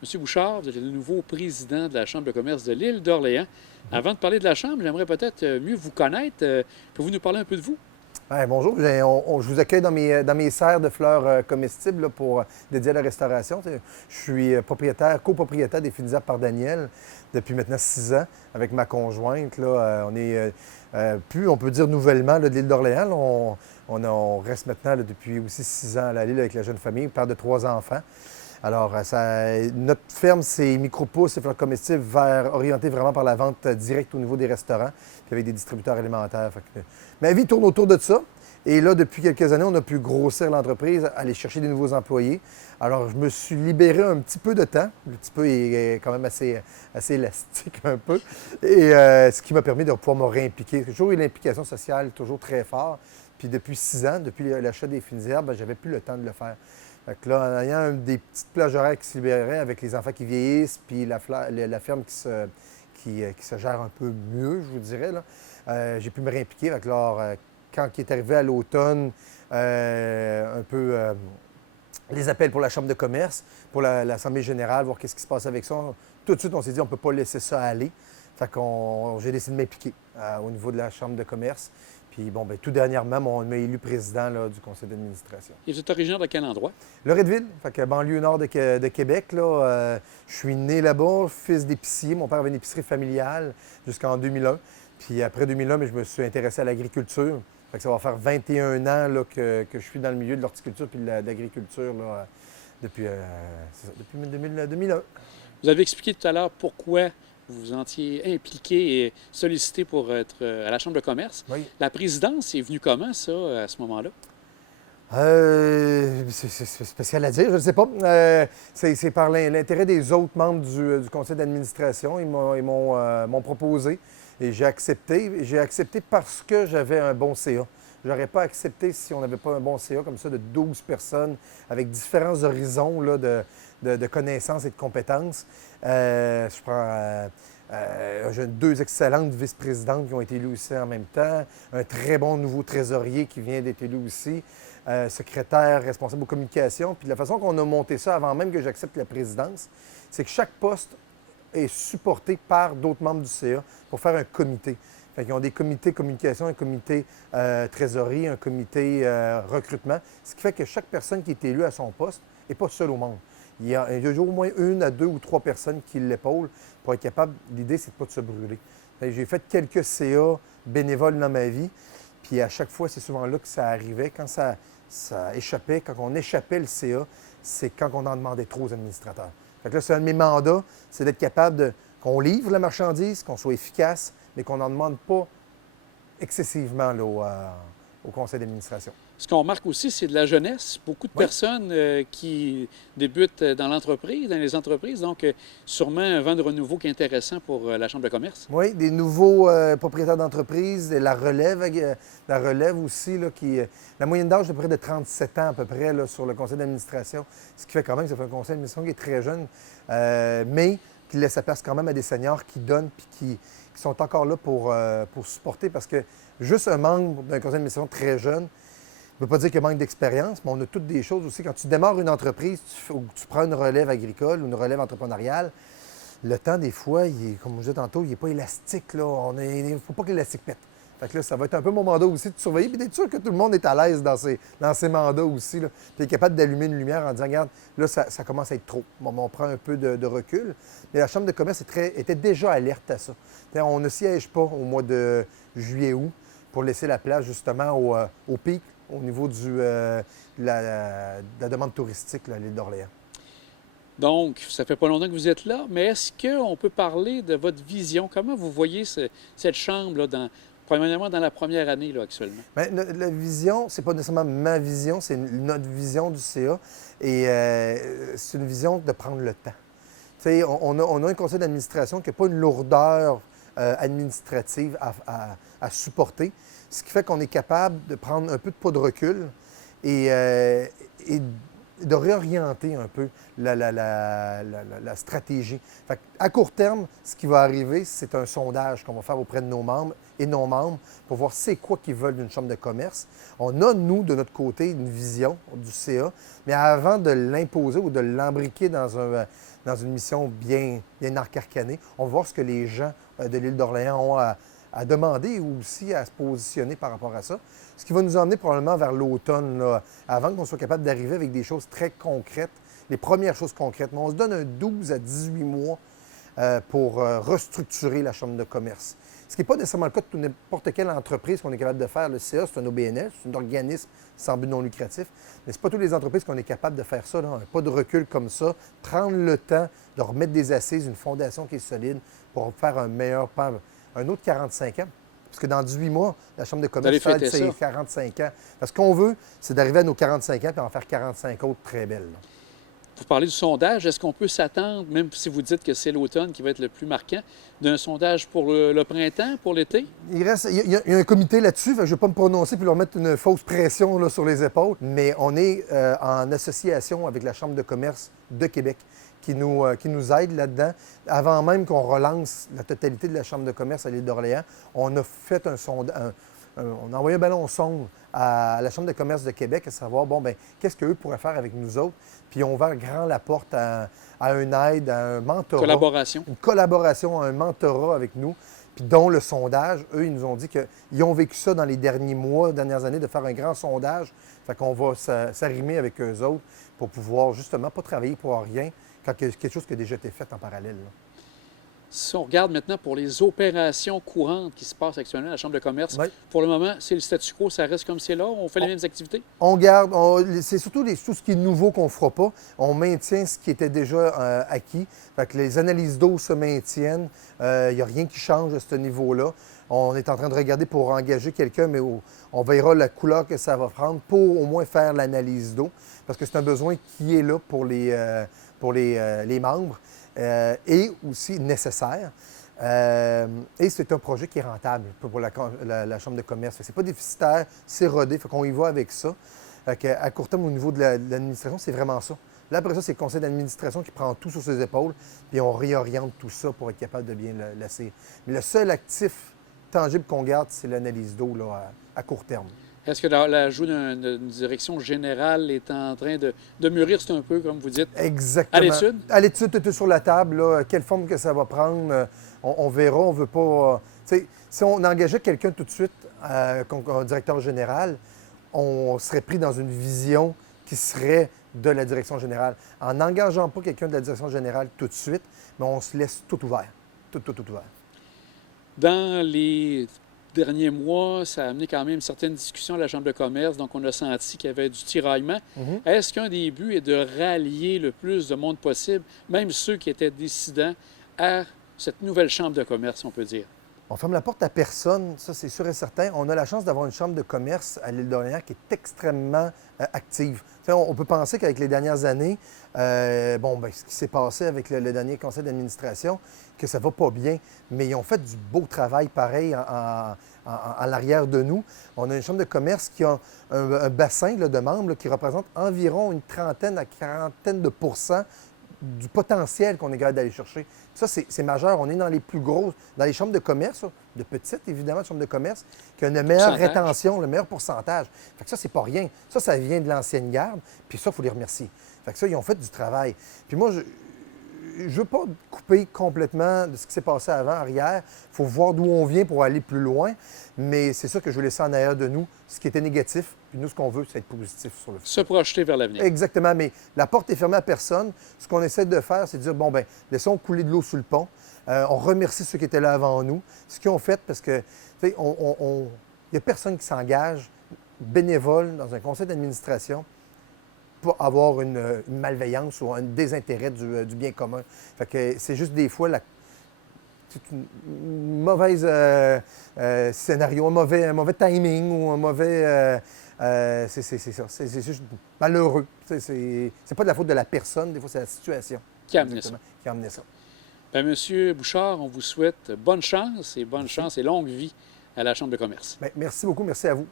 Monsieur Bouchard, vous êtes le nouveau président de la Chambre de commerce de l'île d'Orléans. Avant de parler de la Chambre, j'aimerais peut-être mieux vous connaître. Pouvez-vous nous parler un peu de vous? Ouais, bonjour, je vous accueille dans mes serres de fleurs comestibles là, pour dédiées à la restauration. Je suis copropriétaire des Finisières par Daniel depuis maintenant 6 ans avec ma conjointe. Là, on est plus, on peut dire nouvellement, là, de l'île d'Orléans. Là. On reste maintenant là, depuis aussi 6 ans à l'île avec la jeune famille, père de 3 enfants. Alors, notre ferme, c'est micro-pousses et fleurs comestibles orientées vraiment par la vente directe au niveau des restaurants, puis avec des distributeurs alimentaires. Ma vie tourne autour de ça. Et là, depuis quelques années, on a pu grossir l'entreprise, aller chercher des nouveaux employés. Alors, je me suis libéré un petit peu de temps. Le petit peu est quand même assez élastique un peu. Et ce qui m'a permis de pouvoir me réimpliquer. J'ai toujours eu l'implication sociale toujours très fort. Puis depuis 6 ans, depuis l'achat des Finisières, j'avais plus le temps de le faire. Fait que là, en ayant des petites plages horaires qui se libéraient avec les enfants qui vieillissent, puis la ferme qui se gère un peu mieux, je vous dirais, là, j'ai pu me réimpliquer. Fait que là, quand il est arrivé à l'automne, un peu les appels pour la Chambre de commerce, pour l'Assemblée générale, voir qu'est-ce qui se passe avec ça, tout de suite, on s'est dit on ne peut pas laisser ça aller. Fait que j'ai décidé de m'impliquer au niveau de la Chambre de commerce. Puis bon, tout dernièrement, on m'a élu président là, du conseil d'administration. Et vous êtes originaire de quel endroit? Loretteville, fait que banlieue nord de Québec. Là, je suis né là-bas, fils d'épicier. Mon père avait une épicerie familiale jusqu'en 2001. Puis après 2001, je me suis intéressé à l'agriculture. Fait que ça va faire 21 ans là, que je suis dans le milieu de l'horticulture puis de l'agriculture là, depuis 2001. Vous avez expliqué tout à l'heure pourquoi vous vous étiez impliqué et sollicité pour être à la Chambre de commerce. Oui. La présidence est venue comment, ça, à ce moment-là? C'est spécial à dire, je ne sais pas. C'est par l'intérêt des autres membres du conseil d'administration. M'ont proposé et j'ai accepté. J'ai accepté parce que j'avais un bon CA. Je n'aurais pas accepté si on n'avait pas un bon CA comme ça de 12 personnes avec différents horizons là, de connaissances et de compétences. Je prends j'ai 2 excellentes vice-présidentes qui ont été élues aussi en même temps, un très bon nouveau trésorier qui vient d'être élu aussi, secrétaire responsable aux communications. Puis de la façon qu'on a monté ça avant même que j'accepte la présidence, c'est que chaque poste est supporté par d'autres membres du CA pour faire un comité. Fait qu'ils ont des comités communication, un comité trésorerie, un comité recrutement, ce qui fait que chaque personne qui est élue à son poste n'est pas seule au monde. Il y a au moins 1 à 2 ou 3 personnes qui l'épaulent pour être capable. L'idée, c'est de ne pas de se brûler. J'ai fait quelques CA bénévoles dans ma vie, puis à chaque fois, c'est souvent là que ça arrivait. Quand ça échappait, quand on échappait le CA, c'est quand on en demandait trop aux administrateurs. Fait que là, c'est un de mes mandats, c'est d'être capable qu'on livre la marchandise, qu'on soit efficace, mais qu'on n'en demande pas excessivement là, au conseil d'administration. Ce qu'on remarque aussi, c'est de la jeunesse. Beaucoup de Oui. personnes qui débutent dans l'entreprise, dans les entreprises. Donc, sûrement un vent de renouveau qui est intéressant pour la Chambre de commerce. Oui, des nouveaux propriétaires d'entreprise, la relève aussi, là, la moyenne d'âge est de près de 37 ans à peu près là, sur le conseil d'administration, ce qui fait quand même que ça fait un conseil d'administration qui est très jeune, mais qui laisse sa place quand même à des seniors qui donnent puis qui sont encore là pour supporter, parce que juste un membre d'un conseil d'administration très jeune, ne veut pas dire qu'il manque d'expérience, mais on a toutes des choses aussi. Quand tu démarres une entreprise, tu prends une relève agricole ou une relève entrepreneuriale, le temps, des fois, comme je disais tantôt, il n'est pas élastique. Il ne faut pas que l'élastique pète. Fait que là, ça va être un peu mon mandat aussi de surveiller, puis d'être sûr que tout le monde est à l'aise dans ses mandats aussi. Là. Puis être capable d'allumer une lumière en disant, regarde, là, ça commence à être trop. Bon, on prend un peu de recul. Mais la Chambre de commerce était déjà alerte à ça. On ne siège pas au mois de juillet-août pour laisser la place justement au pic au niveau de la demande touristique là, à l'île d'Orléans. Donc, ça fait pas longtemps que vous êtes là, mais est-ce qu'on peut parler de votre vision? Comment vous voyez cette chambre, là, premièrement, dans la première année là, actuellement? Bien, la vision, c'est pas nécessairement ma vision, c'est notre vision du CA. Et c'est une vision de prendre le temps. Tu sais, on a un conseil d'administration qui n'a pas une lourdeur administrative à supporter, ce qui fait qu'on est capable de prendre un peu de pas de recul et de réorienter un peu la stratégie. Fait à court terme, ce qui va arriver, c'est un sondage qu'on va faire auprès de nos membres et non-membres pour voir c'est quoi qu'ils veulent d'une chambre de commerce. On a, nous, de notre côté, une vision du CA, mais avant de l'imposer ou de l'embriquer dans une mission bien encarcanée, on va voir ce que les gens de l'île d'Orléans ont à demander ou aussi à se positionner par rapport à ça. Ce qui va nous emmener probablement vers l'automne, là, avant qu'on soit capable d'arriver avec des choses très concrètes, les premières choses concrètes. Mais on se donne un 12 à 18 mois pour restructurer la Chambre de commerce. Ce qui n'est pas nécessairement le cas de n'importe quelle entreprise qu'on est capable de faire. Le CA, c'est un OBNL, c'est un organisme sans but non lucratif. Mais ce n'est pas toutes les entreprises qu'on est capable de faire ça, là. Pas de recul comme ça. Prendre le temps de remettre des assises, une fondation qui est solide pour faire un meilleur pan, un autre 45 ans. Parce que dans 18 mois, la Chambre de commerce fête ses 45 ans. Parce qu'on veut, c'est d'arriver à nos 45 ans et en faire 45 autres très belles. Là. Vous parlez du sondage. Est-ce qu'on peut s'attendre, même si vous dites que c'est l'automne qui va être le plus marquant, d'un sondage pour le printemps, pour l'été? Il y a un comité là-dessus. Je ne vais pas me prononcer puis leur mettre une fausse pression là, sur les épaules. Mais on est en association avec la Chambre de commerce de Québec qui nous aide là-dedans. Avant même qu'on relance la totalité de la Chambre de commerce à l'île d'Orléans, on a fait un sondage. On a envoyé un ballon sonde à la Chambre de commerce de Québec à savoir, bon, bien, qu'est-ce qu'eux pourraient faire avec nous autres. Puis on ouvert grand la porte à une aide, à un mentorat. Collaboration. Une collaboration, un mentorat avec nous. Puis dont le sondage, eux, ils nous ont dit qu'ils ont vécu ça dans les derniers mois, dernières années, de faire un grand sondage. Fait qu'on va s'arrimer avec eux autres pour pouvoir justement pas travailler pour rien quand il y a quelque chose qui a déjà été fait en parallèle. Là. Si on regarde maintenant pour les opérations courantes qui se passent actuellement à la Chambre de commerce, oui. Pour le moment, c'est le statu quo, ça reste comme c'est là, on fait les mêmes activités? On garde, c'est surtout tout ce qui est nouveau qu'on ne fera pas. On maintient ce qui était déjà acquis. Fait que les analyses d'eau se maintiennent. Il n'y a rien qui change à ce niveau-là. On est en train de regarder pour engager quelqu'un, mais on verra la couleur que ça va prendre pour au moins faire l'analyse d'eau. Parce que c'est un besoin qui est là pour les membres. Et aussi nécessaire. Et c'est un projet qui est rentable pour la Chambre de commerce. Ce n'est pas déficitaire, c'est rodé, fait qu'on y va avec ça. À court terme, au niveau de l'administration, c'est vraiment ça. Là, après ça, c'est le conseil d'administration qui prend tout sur ses épaules, puis on réoriente tout ça pour être capable de bien le laisser. Mais le seul actif tangible qu'on garde, c'est l'analyse d'eau là, à court terme. Est-ce que l'ajout d'une direction générale est en train de mûrir, c'est un peu comme vous dites? Exactement. À l'étude? À l'étude, tout est sur la table. Là. Quelle forme que ça va prendre, on verra. On veut pas... si on engageait quelqu'un tout de suite comme directeur général, on serait pris dans une vision qui serait de la direction générale. En n'engageant pas quelqu'un de la direction générale tout de suite, mais on se laisse tout ouvert. Tout ouvert. Dans les derniers mois, ça a amené quand même certaines discussions à la Chambre de commerce, donc on a senti qu'il y avait du tiraillement. Est-ce qu'un des buts est de rallier le plus de monde possible, même ceux qui étaient dissidents, à cette nouvelle Chambre de commerce, on peut dire? On ferme la porte à personne, ça c'est sûr et certain. On a la chance d'avoir une chambre de commerce à l'île d'Orléans qui est extrêmement active. On peut penser qu'avec les dernières années, ce qui s'est passé avec le dernier conseil d'administration, que ça va pas bien, mais ils ont fait du beau travail pareil en l'arrière de nous. On a une chambre de commerce qui a un bassin là, de membres là, qui représente environ une trentaine à quarantaine de pourcents du potentiel qu'on est capable d'aller chercher. Ça, c'est majeur. On est dans les plus grosses, dans les chambres de commerce, de petites, évidemment, chambres de commerce, qui ont une meilleure rétention, le meilleur pourcentage. Fait que ça, c'est pas rien. Ça vient de l'ancienne garde, puis ça, il faut les remercier. Fait que ça, ils ont fait du travail. Puis moi, je ne veux pas couper complètement de ce qui s'est passé avant, arrière. Il faut voir d'où on vient pour aller plus loin. Mais c'est ça que je veux laisser en arrière de nous, ce qui était négatif. Puis nous, ce qu'on veut, c'est être positif sur le futur. Se projeter vers l'avenir. Exactement. Mais la porte est fermée à personne. Ce qu'on essaie de faire, c'est de dire, bon, bien, laissons couler de l'eau sous le pont. On remercie ceux qui étaient là avant nous. Ce qu'ils ont fait, parce que, tu sais, il n'y a personne qui s'engage bénévole dans un conseil d'administration pour avoir une malveillance ou un désintérêt du bien commun. Fait que c'est juste des fois c'est une mauvaise scénario, un mauvais timing ou un mauvais... c'est ça. C'est juste malheureux. C'est pas de la faute de la personne, des fois c'est la situation qui a amené ça. Qui a amené ça. Bien, Monsieur Bouchard, on vous souhaite bonne chance et longue vie à la Chambre de commerce. Bien, merci beaucoup. Merci à vous.